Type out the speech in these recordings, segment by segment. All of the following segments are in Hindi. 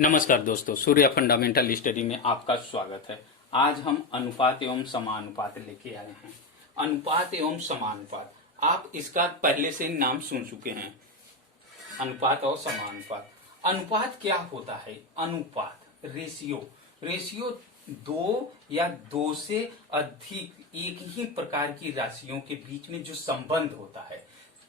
नमस्कार दोस्तों, सूर्य फंडामेंटल स्टडी में आपका स्वागत है। आज हम अनुपात एवं समानुपात लेके आए हैं। अनुपात एवं समानुपात, आप इसका पहले से नाम सुन चुके हैं, अनुपात और समानुपात। अनुपात क्या होता है? अनुपात रेशियो, रेशियो दो या दो से अधिक एक ही प्रकार की राशियों के बीच में जो संबंध होता है,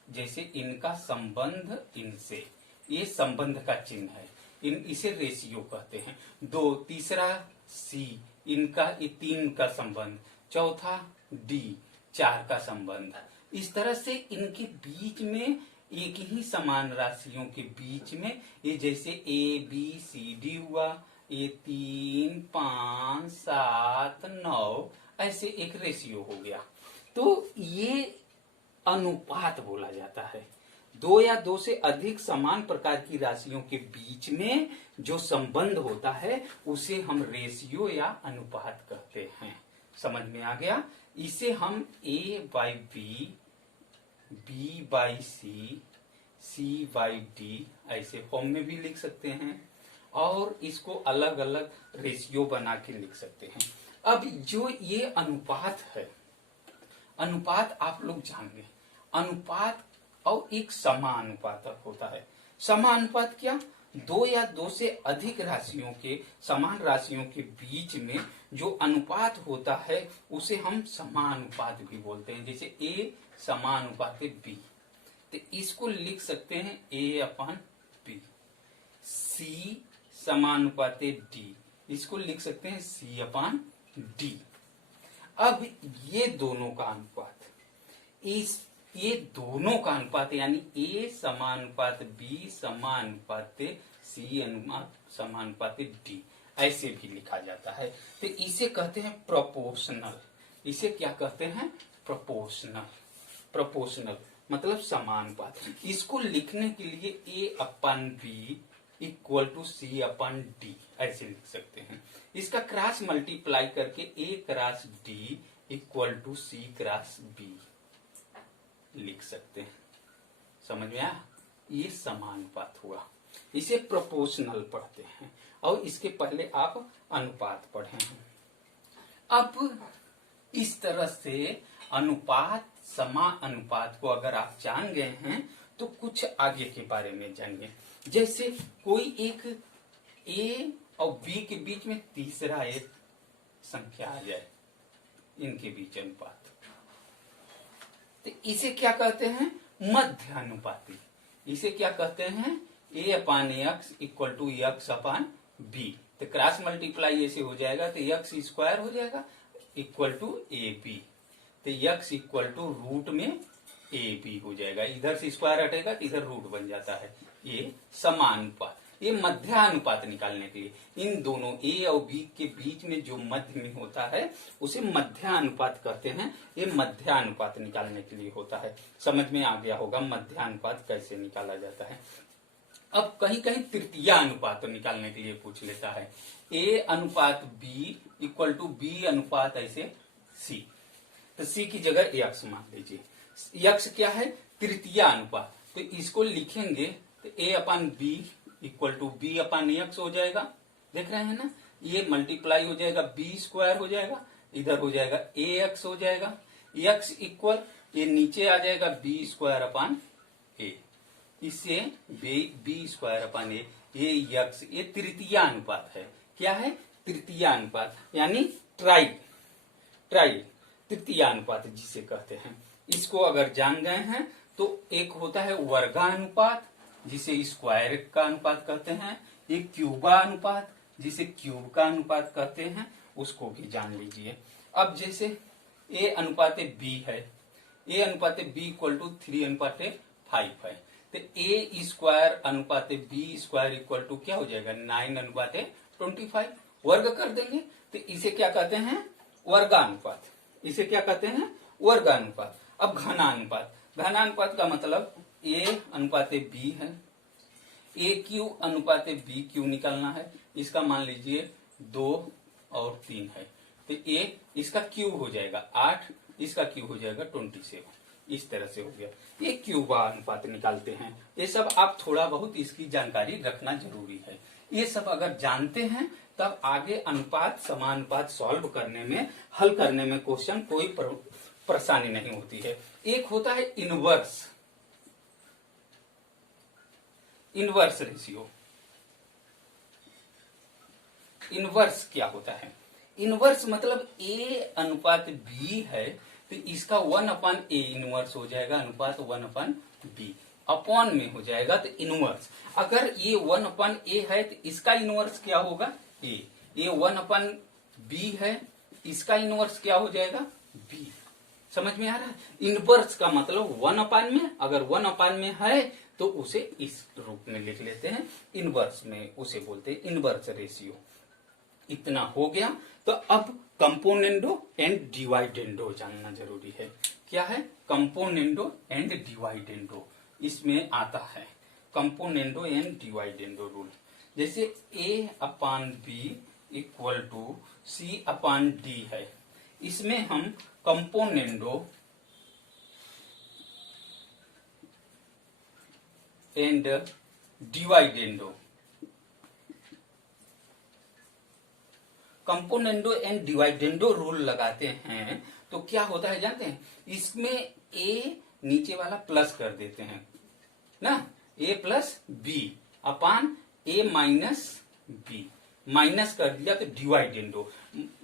जैसे इनका संबंध इनसे, ये संबंध का चिन्ह है, इसे रेशियो कहते हैं। दो, तीसरा सी, इनका ये तीन का संबंध, चौथा डी, चार का संबंध। इस तरह से इनके बीच में एक ही समान राशियों के बीच में ये जैसे ए बी सी डी हुआ, ये 3, 5, 7, 9 ऐसे एक रेशियो हो गया, तो ये अनुपात बोला जाता है। दो या दो से अधिक समान प्रकार की राशियों के बीच में जो संबंध होता है उसे हम रेशियो या अनुपात कहते हैं। समझ में आ गया? इसे हम a by B, b by C, c by D ऐसे फॉर्म में भी लिख सकते हैं, और इसको अलग अलग रेशियो बना के लिख सकते हैं। अब जो ये अनुपात है, अनुपात आप लोग जानेंगे, अनुपात और एक समानुपात होता है। समानुपात क्या? दो या दो से अधिक राशियों के, समान राशियों के बीच में जो अनुपात होता है उसे हम समानुपात भी बोलते हैं। जैसे a समानुपात b, तो इसको लिख सकते हैं a upon b। c समानुपात d, इसको लिख सकते हैं c अपॉन d। अब ये दोनों का अनुपात, ये दोनों का अनुपात यानी a समानुपात b समानुपात c समानुपात d ऐसे भी लिखा जाता है। तो इसे कहते हैं प्रोपोर्शनल। इसे क्या कहते हैं? प्रोपोर्शनल। प्रोपोर्शनल मतलब समानुपात। इसको लिखने के लिए a upon b equal to c upon d ऐसे लिख सकते हैं। इसका क्रॉस मल्टीप्लाई करके a cross d equal to c cross b लिख सकते हैं। समझ में आया? ये समानुपात हुआ। इसे प्रोपोर्शनल पढ़ते हैं, और इसके पहले आप अनुपात पढ़े हैं। अब इस तरह से अनुपात समानुपात को अगर आप जान गए हैं तो कुछ आगे के बारे में जानिए। जैसे कोई एक a और b के बीच में तीसरा एक संख्या आ जाए, इनके बीच अनुपात, तो इसे क्या कहते हैं? मध्यानुपाती। इसे क्या कहते हैं? a upon X equal to X upon B. तो क्रॉस मल्टीप्लाई ऐसे हो जाएगा तो एक्स स्क्वायर हो जाएगा इक्वल टू ए बी। तो एक्स इक्वल टू रूट में ए बी हो जाएगा, इधर से स्क्वायर हटेगा तो इधर रूट बन जाता है। ये समानुपात, ये मध्यानुपात निकालने के लिए इन दोनों a और b के बीच में जो मध्य में होता है उसे मध्यानुपात कहते हैं। ये मध्यानुपात निकालने के लिए होता है। समझ में आ गया होगा मध्यानुपात कैसे निकाला जाता है। अब कहीं कहीं तृतीय अनुपात तो निकालने के लिए पूछ लेता है। a अनुपात b इक्वल टू b अनुपात ऐसे c, तो c की जगह x मान लीजिए। x क्या है? तृतीय अनुपात। तो इसको लिखेंगे तो a upon b equal to b upon X हो जाएगा। देख रहे हैं ना? ये मल्टीप्लाई हो जाएगा, b स्क्वायर हो जाएगा, इधर हो जाएगा a एक्स हो जाएगा, x इक्वल ये नीचे आ जाएगा b स्क्वायर अपान a, इससे b स्क्वायर अपान a, ये x, ये तृतीय अनुपात है। क्या है? तृतीय अनुपात यानी ट्राई तृतीय अनुपात जिसे कहते हैं। इसको अगर जान गए हैं तो एक होता है वर्गानुपात जिसे स्क्वायर का अनुपात कहते हैं, एक क्यूबा अनुपात जिसे क्यूब का अनुपात कहते हैं, उसको भी जान लीजिए। अब जैसे a अनुपात b है, a अनुपात b इक्वल टू 3 अनुपात 5 है, तो a स्क्वायर अनुपात b स्क्वायर इक्वल टू क्या हो जाएगा? 9 अनुपात 25। वर्ग कर देंगे तो इसे क्या कहते हैं? वर्गानुपात। इसे क्या कहते हैं? वर्गानुपात। अब घनानुपात, घनानुपात का मतलब a अनुपात b है, a क्यू अनुपात b क्यू निकालना है। इसका मान लीजिए 2 और 3 है, तो a इसका क्यूब हो जाएगा 8, इसका क्यूब हो जाएगा 27। इस तरह से हो गया। ये क्यूबा अनुपात निकालते हैं। ये सब आप थोड़ा बहुत इसकी जानकारी रखना जरूरी है। ये सब अगर जानते हैं तब आगे अनुपात समानुपात सॉल्व करने में, हल करने में क्वेश्चन कोई परेशानी नहीं होती है। एक होता है इनवर्स, इनवर्स रेशियो। इनवर्स क्या होता है? इनवर्स मतलब ए अनुपात बी है तो इसका 1/a इनवर्स हो जाएगा, अनुपात 1/b अपॉन में हो जाएगा तो इनवर्स। अगर ये 1/a है तो इसका इनवर्स क्या होगा? a। ये 1/b है, इसका इनवर्स क्या हो जाएगा? b। समझ में आ रहा है? इनवर्स का मतलब 1/, में अगर 1/, में है तो उसे इस रूप में लिख लेते हैं। इनवर्स में उसे बोलते हैं इनवर्स रेशियो। इतना हो गया तो अब कंपोनेंडो एंड डिवाइडेंडो जानना जरूरी है। क्या है? कंपोनेंडो एंड डिवाइडेंडो इसमें आता है। कंपोनेंडो एंड डिवाइडेंडो रूल, जैसे a/b इक्वल टू c/d है। इसमें हम componendo and dividendo, componendo and dividendo rule लगाते हैं तो क्या होता है जानते हैं? इसमें ए नीचे वाला प्लस कर देते हैं ना, a plus B upon a minus B, minus कर दिया तो डिवाइडेंडो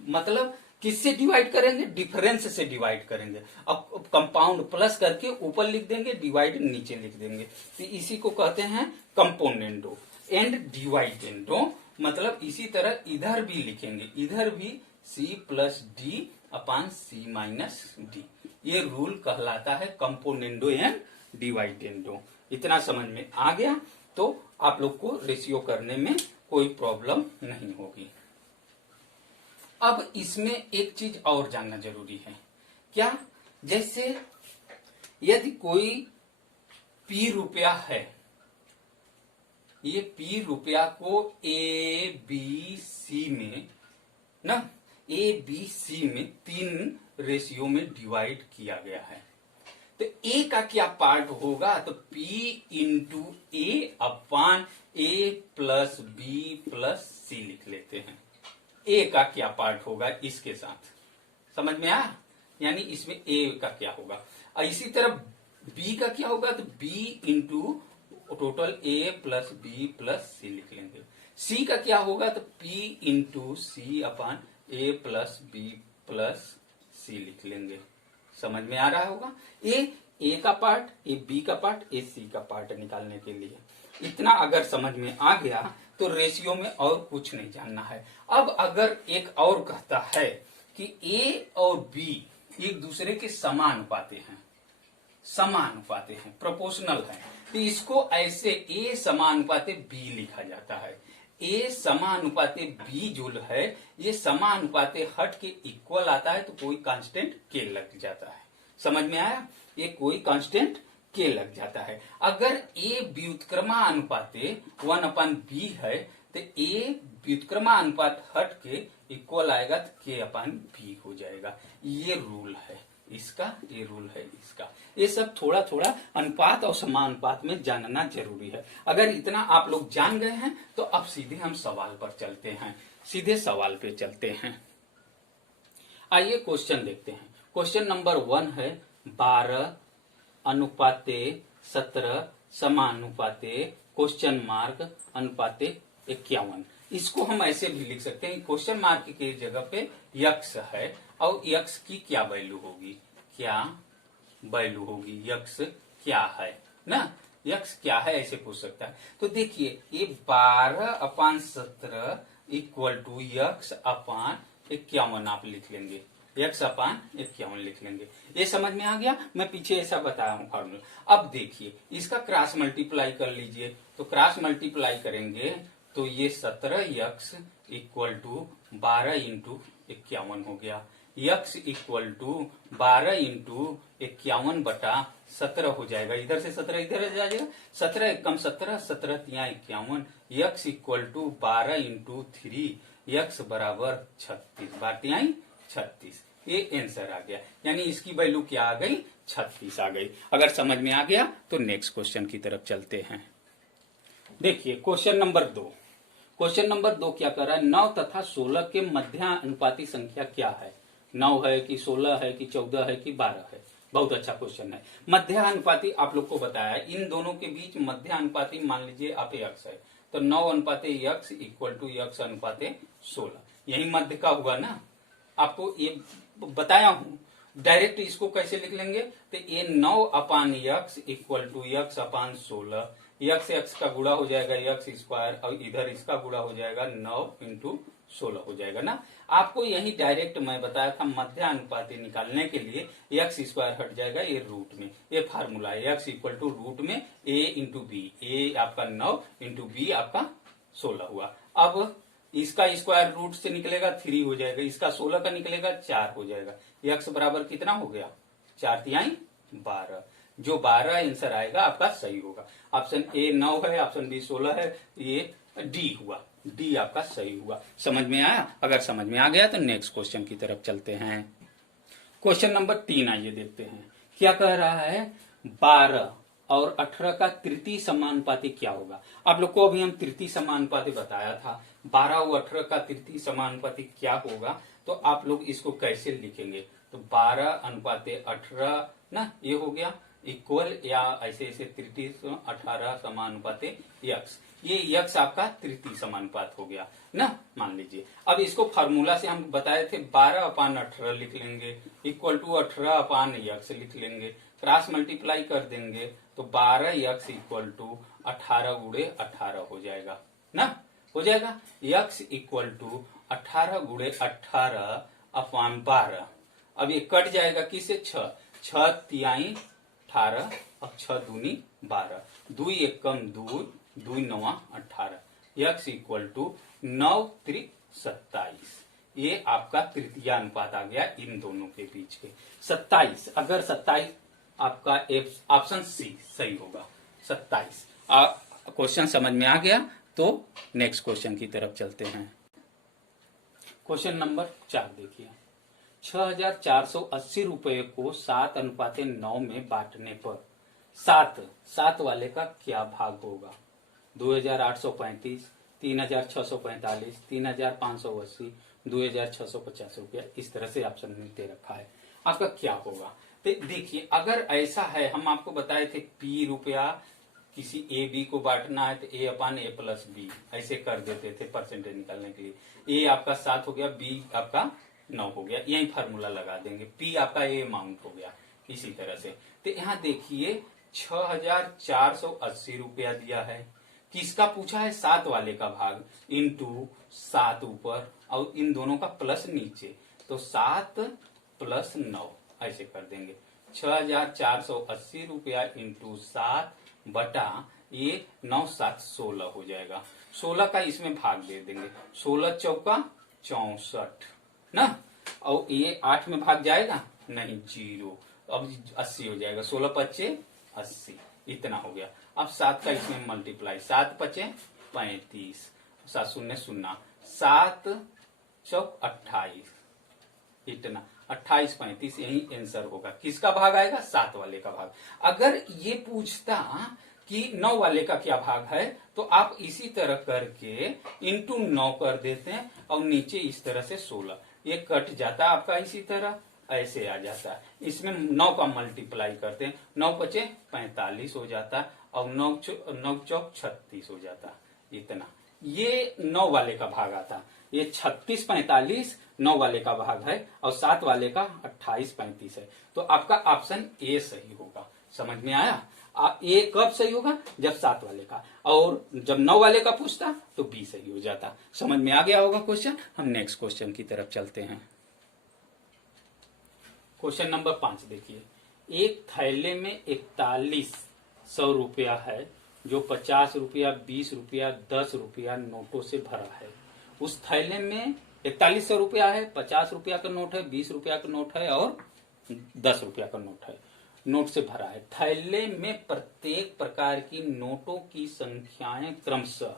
मतलब किससे डिवाइड करेंगे? डिफरेंस से डिवाइड करेंगे। अब कंपाउंड प्लस करके ऊपर लिख देंगे, डिवाइड नीचे लिख देंगे, तो इसी को कहते हैं कंपोनेंडो एंड डिवाइडेंडो। मतलब इसी तरह इधर भी लिखेंगे, इधर भी c प्लस डी अपान c माइनस डी। ये रूल कहलाता है कंपोनेंडो एंड डिवाइडेंडो। इतना समझ में आ गया तो आप लोग को रेशियो करने में कोई प्रॉब्लम नहीं होगी। अब इसमें एक चीज और जानना जरूरी है। क्या? जैसे यदि कोई p रुपया है, ये p रुपया को a b c में ना, a b c में 3 रेशियो में डिवाइड किया गया है तो a का क्या पार्ट होगा? तो p into a upon a plus b plus c लिख लेते हैं। a का क्या पार्ट होगा इसके साथ, समझ में आया? यानी इसमें a का क्या होगा। और इसी तरह b का क्या होगा? तो b into total a plus b plus c लिख लेंगे। c का क्या होगा? तो p into c upon a plus b plus c लिख लेंगे। समझ में आ रहा होगा? ए का पार्ट, ए बी का पार्ट, ए सी का पार्ट निकालने के लिए इतना अगर समझ में आ गया तो रेशियो में और कुछ नहीं जानना है। अब अगर एक और कहता है कि ए और बी एक दूसरे के समानुपाती हैं, समानुपाती हैं, प्रोपोर्शनल है, तो इसको ऐसे ए समानुपाती बी लिखा जाता है। ए समानुपाती बी जो है ये समानुपाती हट के इक्वल आता है तो कोई कांस्टेंट के लग जाता है। समझ में आया? ये कोई कांस्टेंट के लग जाता है। अगर ए व्युत्क्रमानुपाते 1/b है तो ए व्युत्क्रमानुपात हट के इक्वल आएगा तो k/b हो जाएगा। ये रूल है इसका, ये रूल है इसका। ये सब थोड़ा थोड़ा अनुपात और समानुपात में जानना जरूरी है। अगर इतना आप लोग जान गए हैं तो अब सीधे हम सवाल पर चलते हैं, सीधे सवाल पे चलते हैं। आइए क्वेश्चन देखते हैं। क्वेश्चन नंबर 1 है 12 अनुपाते 17 समानुपाते क्वेश्चन मार्क अनुपाते 51। इसको हम ऐसे भी लिख सकते हैं, क्वेश्चन मार्क की जगह पे यक्स है और यक्स की क्या वैल्यू होगी, क्या वैल्यू होगी, यक्स क्या है ना, यक्स क्या है ऐसे पूछ सकता है। तो देखिए ये 12/17 इक्वल टू यक्स अपान 51 आप लिख लेंगे, यक्स अपान 51 लिख लेंगे। ये समझ में आ गया? मैं पीछे ऐसा बताया हूं फॉर्मूला। अब देखिए इसका क्रॉस मल्टीप्लाई कर लीजिए, तो क्रॉस मल्टीप्लाई करेंगे तो ये 17 यक्स इक्वल टू 12 इंटू 51 हो गया। यक्स इक्वल टू 12 इंटू 51 बटा 17 हो जाएगा। इधर से 17 इधर आ जाएगा, 17 एकम 17, 17 तिया 51। X equal to 12 into 3, X बराबर 36, 12 36। ये आंसर आ गया, यानी इसकी वैल्यू क्या आ गई? 36 आ गई। अगर समझ में आ गया तो नेक्स्ट क्वेश्चन की तरफ चलते हैं। देखिए क्वेश्चन नंबर 2। क्वेश्चन नंबर 2 क्या कर रहा है, 9 तथा 16 के मध्यानुपाती संख्या क्या है। 9 है कि 16 है कि 14 है कि 12 है। बहुत अच्छा क्वेश्चन है। मध्यानुपाती आप लोग को बताया है, इन दोनों के बीच मध्यानुपाती मान लीजिए आप x है, तो 9 अनुपाते x इक्वल टू x अनुपाते 16, यही मध्य का हुआ ना। आपको ये बताया हूं। डायरेक्ट इसको कैसे लिख लेंगे, तो ये 9 upon x equal to x upon 16, x x का गुणा हो जाएगा x स्क्वायर, और इधर इसका गुणा हो जाएगा 9 इंटू 16 हो जाएगा ना। आपको यही डायरेक्ट मैं बताया था, मध्यानुपाती निकालने के लिए x स्क्वायर हट जाएगा ये रूट में, ये फार्मूला है। x इक्वल टू रूट में a इंटू बी, ए आपका 9 इंटू बी आपका 16 हुआ। अब इसका स्क्वायर रूट से निकलेगा 3 हो जाएगा, इसका 16 का निकलेगा 4 हो जाएगा। x बराबर कितना हो गया, 4 तिहाई 12। जो 12 आंसर आएगा आपका सही होगा। ऑप्शन ए 9 है, ऑप्शन बी 16 है, ये डी हुआ, डी आपका सही हुआ। समझ में आया। अगर समझ में आ गया तो नेक्स्ट क्वेश्चन की तरफ चलते हैं। क्वेश्चन नंबर 3 आइए देखते हैं क्या कह रहा है। 12 और 18 का तृतीय समानुपाती क्या होगा। आप लोग को अभी हम तृतीय समानुपाती बताया था। 12 और 18 का तृतीय समानुपाती क्या होगा, तो आप लोग इसको कैसे लिखेंगे, तो 12 अनुपाते 18 ना, ये हो गया इक्वल, या ऐसे ऐसे तृतीय 18 समानुपाते x, ये x आपका तृतीय समानुपात हो गया ना, मान लीजिए। अब इसको फार्मूला से हम बताए थे 12 अपान 18 लिख लेंगे, इक्वल टू 18 अपान x लिख लेंगे, क्रॉस मल्टीप्लाई कर देंगे तो 12x इक्वल टू 18 गुणे 18 हो जाएगा ना, हो जाएगा। x इक्वल टू 18 गुणे 18 अपान 12, अब ये कट जाएगा किससे, 6 तिहाई 18 और 6 दूनी 12, 2 एकम 2, 2 9 18, x इक्वल टू 9 त्रिक 27। ये आपका तृतीय अनुपात आ गया इन दोनों के बीच के 27। अगर 27 आपका ऑप्शन सी सही होगा, 27। क्वेश्चन समझ में आ गया तो नेक्स्ट क्वेश्चन की तरफ चलते हैं। क्वेश्चन नंबर 4 देखिए, 6,480 रुपए को 7 अनुपाते 9 में बांटने पर 7 वाले का क्या भाग होगा। 2,835, 3,645, 3,580, 2,650 रुपया, इस तरह से ऑप्शन में दे रखा है। आपका क्या होगा, तो देखिए अगर ऐसा है, हम आपको बताए थे P रुपया किसी ए बी को बांटना है तो ए अपान ए प्लस बी ऐसे कर देते थे परसेंटेज निकालने के लिए। ए आपका 7 हो गया, बी आपका 9 हो गया, यही फार्मूला लगा देंगे। पी आपका ए अमाउंट हो गया इसी तरह से। तो यहाँ देखिए 6,480 रुपया दिया है, किसका पूछा है, 7 वाले का भाग, इंटू 7 ऊपर और इन दोनों का प्लस नीचे, तो 7 प्लस 9 ऐसे कर देंगे। 6,480 रुपया इंटू 7 बटा ये 9 7 16 हो जाएगा। 16 का इसमें भाग दे देंगे, 16 चौका 64 ना, और ये 8 में भाग जाएगा नहीं, 0, अब 80 हो जाएगा। 16 पच्चे 80, इतना हो गया। अब 7 का इसमें मल्टीप्लाई, 7 पचे 35, 7 शून्य 0, 7 चौक 28, इतना 28 35 यही आंसर होगा। किसका भाग आएगा, 7 वाले का भाग। अगर ये पूछता कि 9 वाले का क्या भाग है, तो आप इसी तरह करके इंटू 9 कर देते हैं और नीचे इस तरह से 16, ये कट जाता है आपका, इसी तरह ऐसे आ जाता है। इसमें 9 का मल्टीप्लाई करते हैं, 9 पचे 45 हो जाता है और 9 चौक 36 हो जाता, इतना। ये 9 वाले का भाग आता, ये 36 45 9 वाले का भाग है और 7 वाले का 28 35 है। तो आपका ऑप्शन ए सही होगा। समझ में आया। ए कब सही होगा, जब 7 वाले का, और जब 9 वाले का पूछता तो बी सही हो जाता। समझ में आ गया होगा क्वेश्चन। हम नेक्स्ट क्वेश्चन की तरफ चलते हैं। क्वेश्चन नंबर 5 देखिए, एक थैले में 4100 रुपया है जो 50 रुपया 20 रुपया 10 रुपया नोटों से भरा है। उस थैले में 4100 रुपया है, 50 रुपया का नोट है, 20 रुपया का नोट है और 10 रुपया का नोट है, नोट से भरा है। थैले में प्रत्येक प्रकार की नोटों की संख्याएं क्रमशः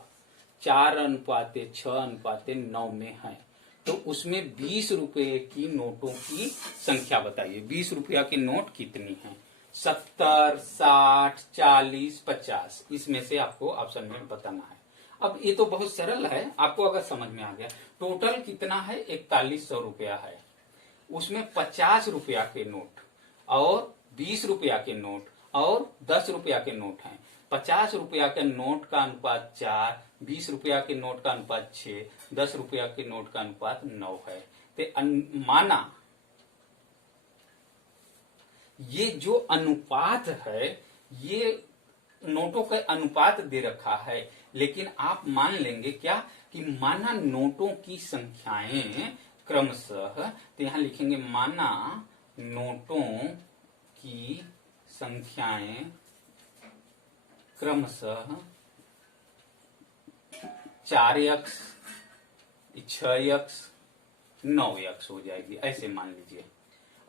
4 अनुपाते 6 अनुपाते 9 में है। तो उसमें 20 रुपए की नोटों की संख्या बताइए। 20 रुपया की नोट कितनी है? 70, 60, 40, 50, इसमें से आपको ऑप्शन में बताना है। अब ये तो बहुत सरल है, आपको अगर समझ में आ गया। टोटल कितना है? 4100 रुपया है। उसमें 50 रुपया के नोट और 20 रुपया के नोट और 10 रुपया के नोट हैं। 50 रुपया के नोट का अनुपात 4, 20 रुपया के नोट का अनुपात 6, 10 रुपया के नोट का अनुपात 9 है। तो माना ये जो अनुपात है, ये नोटों का अनुपात दे रखा है, लेकिन आप मान लेंगे क्या कि माना नोटों की संख्याएं क्रमशः, तो यहां लिखेंगे माना नोटों की संख्याएं क्रमशः 4x, 6x, 9x हो जाएगी, ऐसे मान लीजिए।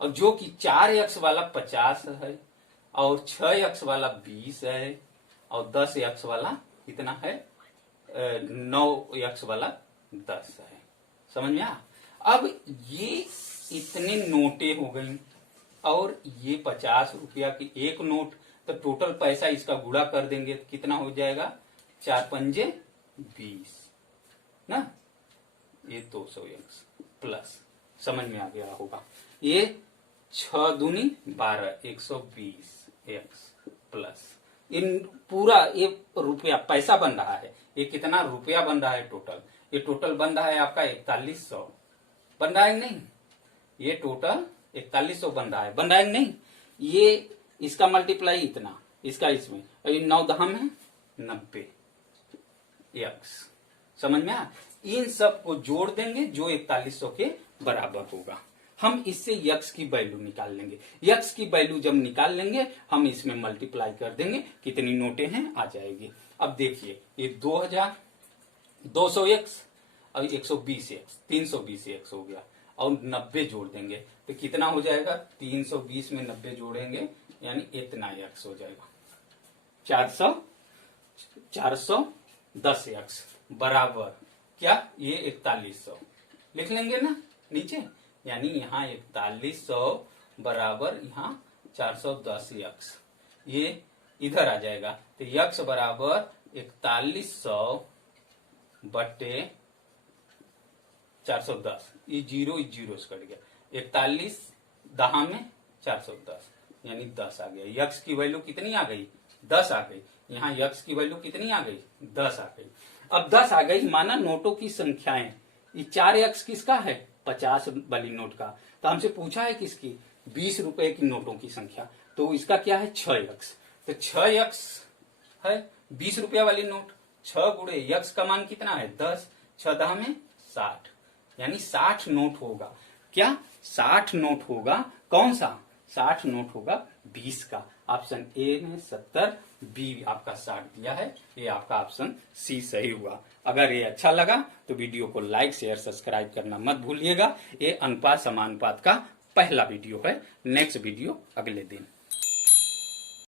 और जो कि 4x वाला 50 है और 6x वाला 20 है और 10x वाला कितना है? 9x वाला 10 है। समझ में आ? अब ये इतने नोटे हो गई और ये 50 रुपया की एक नोट, तो टोटल पैसा इसका गुणा कर देंगे तो कितना हो जाएगा? 4 पंजे 20 ना, ये 200x प्लस। समझ में आ गया होगा। ये 6 दूनी 12, 120x प्लस इन पूरा ये रुपया पैसा बन रहा है। ये कितना रुपया बन रहा है टोटल? ये टोटल बन रहा है आपका 4100 बन रहा है नहीं? ये टोटल 4100 बन रहा है, बन रहा है नहीं? ये इसका मल्टीप्लाई इतना, इसका इसमें, और ये 9 दहम है 90 x। समझ में आ? इन सब को जोड़ देंगे जो 4100 के बराबर होगा। हम इससे यक्स की वैल्यू निकाल लेंगे। यक्स की वैल्यू जब निकाल लेंगे हम इसमें मल्टीप्लाई कर देंगे, कितनी नोटें हैं आ जाएगी। अब देखिए ये 2000, 200x और 120x, 320x हो गया और 90 जोड़ देंगे तो कितना हो जाएगा? 320 में 90 जोड़ेंगे यानी इतना x हो जाएगा। 410x बराबर क्या? ये 4100 लिख लेंगे ना नीचे, यानी यहाँ 4100 बराबर यहाँ 410x, ये इधर आ जाएगा। तो x बराबर 4100 बटे 410, ये जीरो से कट गया। 41 दहा में 410 यानी 10 आ गया। x की वैल्यू कितनी आ गई? 10 आ गई। यहाँ x की वैल्यू कितनी आ गई? 10 आ गई। अब 10 आ गई, माना नोटों की संख्याएं, ये 4x किसका है? 50 वाली नोट का। तो हमसे पूछा है किसकी? 20 रुपए की नोटों की संख्या, तो इसका क्या है? 6x। तो 6x है 20 रुपया वाली नोट, 6 गुणे x का मान कितना है? 10, 6 दहा में 60, यानी 60 नोट होगा। क्या 60 नोट होगा? कौन सा 60 नोट होगा? 20 का। ऑप्शन ए में 70, बी आपका 60 दिया है, ये आपका ऑप्शन सी सही हुआ। अगर ये अच्छा लगा तो वीडियो को लाइक, शेयर, सब्सक्राइब करना मत भूलिएगा। ये अनुपात समानुपात का पहला वीडियो है। नेक्स्ट वीडियो अगले दिन।